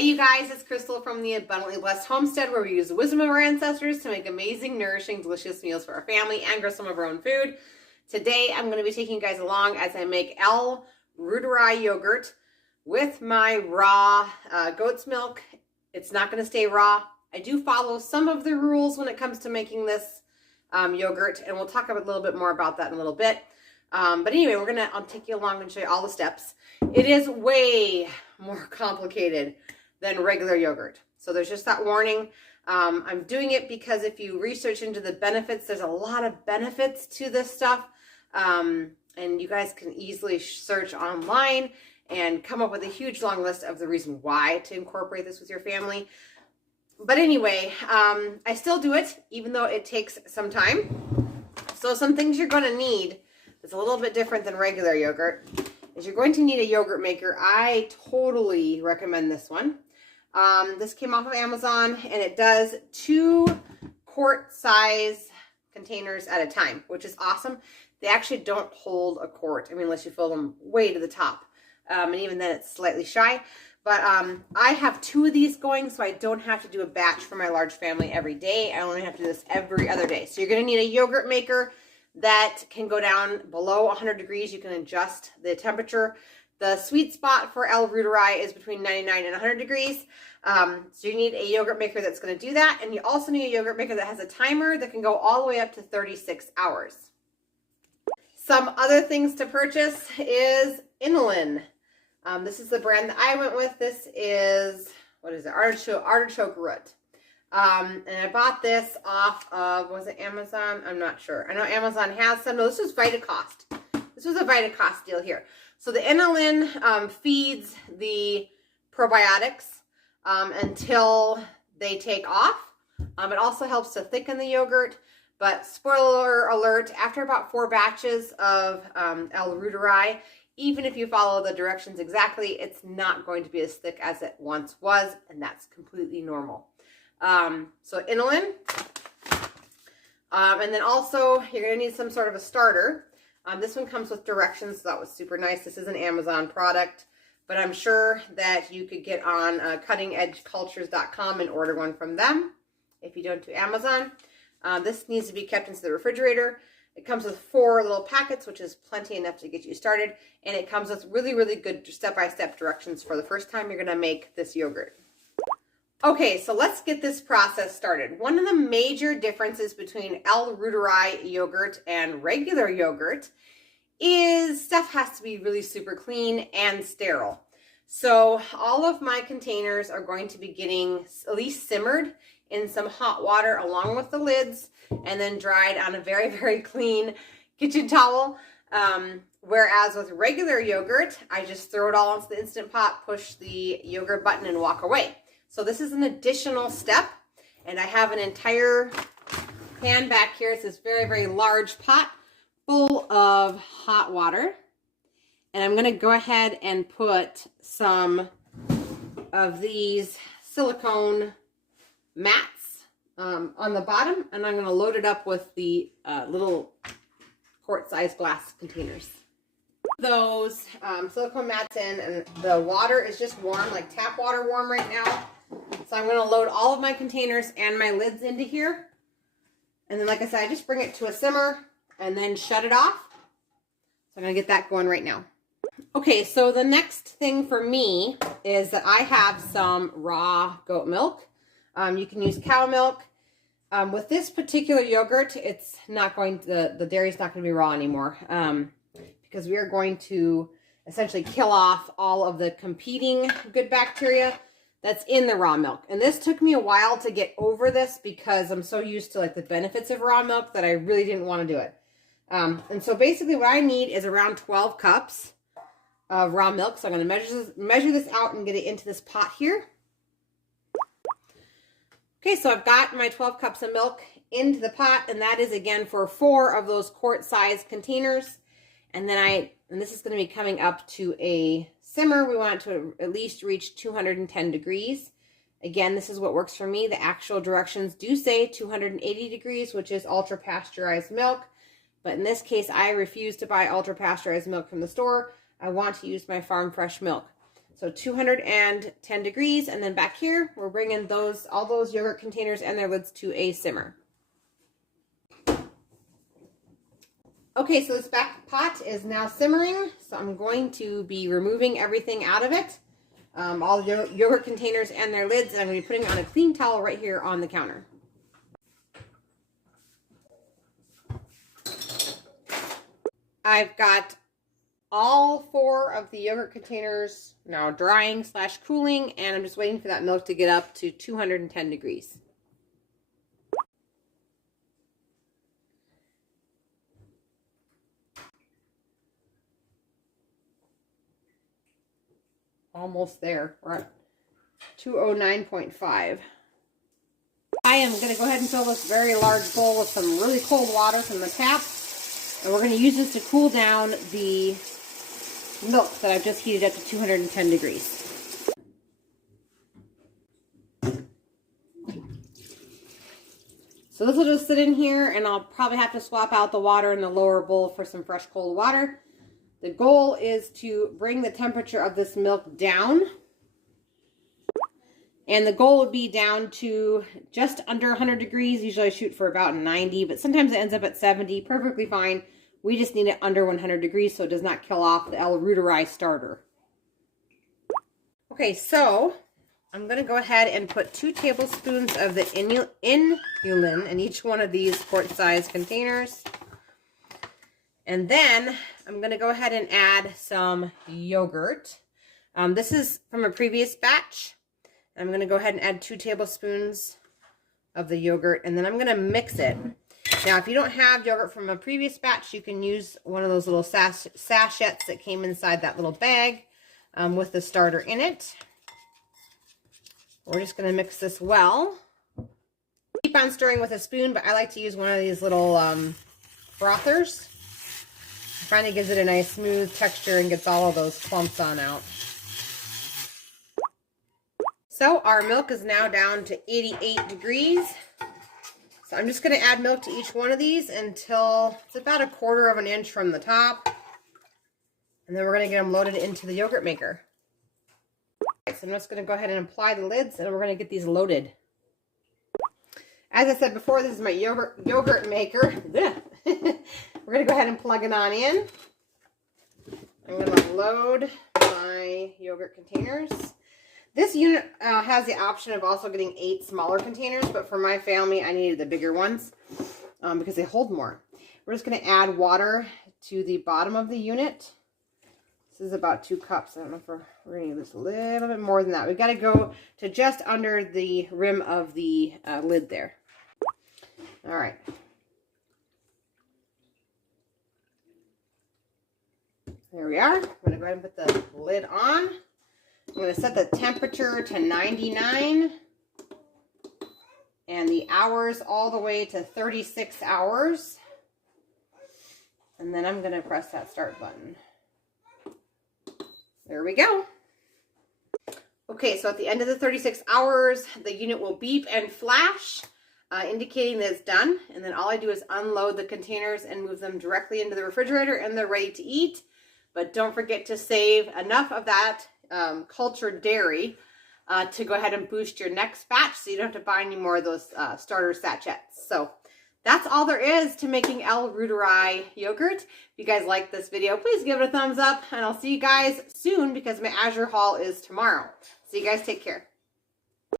Hey you guys, it's Crystal from the Abundantly Blessed Homestead, where we use the wisdom of our ancestors to make amazing, nourishing, delicious meals for our family and grow some of our own food. Today I'm going to be taking you guys along as I make Rueteri yogurt with my raw goat's milk. It's not going to stay raw. I do follow some of the rules when it comes to making this yogurt, and we'll talk a little bit more about that in a little bit. But anyway, I'll take you along and show you all the steps. It is way more complicated than regular yogurt. So there's just that warning. I'm doing it because if you research into the benefits, there's a lot of benefits to this stuff. And you guys can easily search online and come up with a huge long list of the reason why to incorporate this with your family. But anyway, I still do it, even though it takes some time. So some things you're going to need that's a little bit different than regular yogurt is you're going to need a yogurt maker. I totally recommend this one. This came off of Amazon, and it does 2 quart size containers at a time, which is awesome. They actually don't hold a quart, unless you fill them way to the top. And even then it's slightly shy. But I have 2 of these going, so I don't have to do a batch for my large family every day. I only have to do this every other day. So you're going to need a yogurt maker that can go down below 100 degrees. You can adjust the temperature. The sweet spot for Rueteri is between 99 and 100 degrees. So you need a yogurt maker that's going to do that. And you also need a yogurt maker that has a timer that can go all the way up to 36 hours. Some other things to purchase is inulin. This is the brand that I went with. This is, what is it? Artichoke root. And I bought this off of, was it Amazon? I'm not sure. I know Amazon has some. No, this was Vitacost. This was a Vitacost deal here. So the inulin feeds the probiotics until they take off. It also helps to thicken the yogurt. But spoiler alert, after about 4 batches of Rueteri, even if you follow the directions exactly, it's not going to be as thick as it once was, and that's completely normal. So inulin. And then also you're going to need some sort of a starter. This one comes with directions, so that was super nice. This is an Amazon product, but I'm sure that you could get on cuttingedgecultures.com and order one from them if you don't do Amazon. This needs to be kept into the refrigerator. It comes with 4 little packets, which is plenty enough to get you started. And it comes with really, really good step-by-step directions for the first time you're going to make this yogurt. Okay, so let's get this process started. One of the major differences between Rueteri yogurt and regular yogurt is stuff has to be really super clean and sterile. So all of my containers are going to be getting at least simmered in some hot water along with the lids, and then dried on a very, very clean kitchen towel. Whereas with regular yogurt, I just throw it all into the Instant Pot, push the yogurt button, and walk away. So this is an additional step, and I have an entire pan back here. It's this very, very large pot full of hot water. And I'm gonna go ahead and put some of these silicone mats on the bottom, and I'm going to load it up with the little quart-sized glass containers. Those silicone mats in, and the water is just warm, like tap water warm right now. So I'm going to load all of my containers and my lids into here. And then, like I said, I just bring it to a simmer and then shut it off. So I'm going to get that going right now. Okay, so the next thing for me is that I have some raw goat milk. You can use cow milk. With this particular yogurt, it's not going to, the dairy's not going to be raw anymore, because we are going to essentially kill off all of the competing good bacteria that's in the raw milk. And this took me a while to get over this because I'm so used to like the benefits of raw milk that I really didn't want to do it. And so basically what I need is around 12 cups of raw milk. So I'm going to measure this out and get it into this pot here. Okay, so I've got my 12 cups of milk into the pot, and that is again for 4 of those quart-sized containers. And then this is going to be coming up to a simmer. We want it to at least reach 210 degrees. Again, this is what works for me. The actual directions do say 280 degrees, which is ultra pasteurized milk. But in this case, I refuse to buy ultra pasteurized milk from the store. I want to use my farm fresh milk. So 210 degrees. And then back here, we're bringing all those yogurt containers and their lids to a simmer. Okay, so this back pot is now simmering. So I'm going to be removing everything out of it. All the yogurt containers and their lids. And I'm going to be putting on a clean towel right here on the counter. I've got all 4 of the yogurt containers now drying / cooling, and I'm just waiting for that milk to get up to 210 degrees. Almost there. We're at 209.5. I am going to go ahead and fill this very large bowl with some really cold water from the tap. And we're going to use this to cool down the milk that I've just heated up to 210 degrees. So this will just sit in here, and I'll probably have to swap out the water in the lower bowl for some fresh cold water. The goal is to bring the temperature of this milk down. And the goal would be down to just under 100 degrees. Usually I shoot for about 90, but sometimes it ends up at 70. Perfectly fine. We just need it under 100 degrees so it does not kill off the Reuteri starter. Okay, so I'm going to go ahead and put 2 tablespoons of the inulin in each one of these quart-sized containers. And then I'm going to go ahead and add some yogurt. This is from a previous batch. I'm going to go ahead and add 2 tablespoons of the yogurt, and then I'm going to mix it. Now, if you don't have yogurt from a previous batch, you can use one of those little sachets that came inside that little bag with the starter in it. We're just going to mix this well. Keep on stirring with a spoon, but I like to use one of these little frothers. I find it gives it a nice smooth texture and gets all of those clumps on out. So our milk is now down to 88 degrees. So I'm just going to add milk to each one of these until it's about 1/4 inch from the top. And then we're going to get them loaded into the yogurt maker. Okay, so I'm just going to go ahead and apply the lids, and we're going to get these loaded. As I said before, this is my yogurt maker. We're going to go ahead and plug it on in. I'm going to load my yogurt containers. This unit has the option of also getting 8 smaller containers, but for my family, I needed the bigger ones because they hold more. We're just going to add water to the bottom of the unit. This is about 2 cups. I don't know if we're going to use this a little bit more than that. We've got to go to just under the rim of the lid there. All right. There we are. I'm going to go ahead and put the lid on. I'm going to set the temperature to 99 and the hours all the way to 36 hours. And then I'm going to press that start button. There we go. Okay, so at the end of the 36 hours, the unit will beep and flash, indicating that it's done. And then all I do is unload the containers and move them directly into the refrigerator, and they're ready to eat. But don't forget to save enough of that cultured dairy to go ahead and boost your next batch so you don't have to buy any more of those starter sachets. So that's all there is to making Reuteri yogurt. If you guys like this video, please give it a thumbs up, and I'll see you guys soon because my Azure haul is tomorrow. So you guys take care.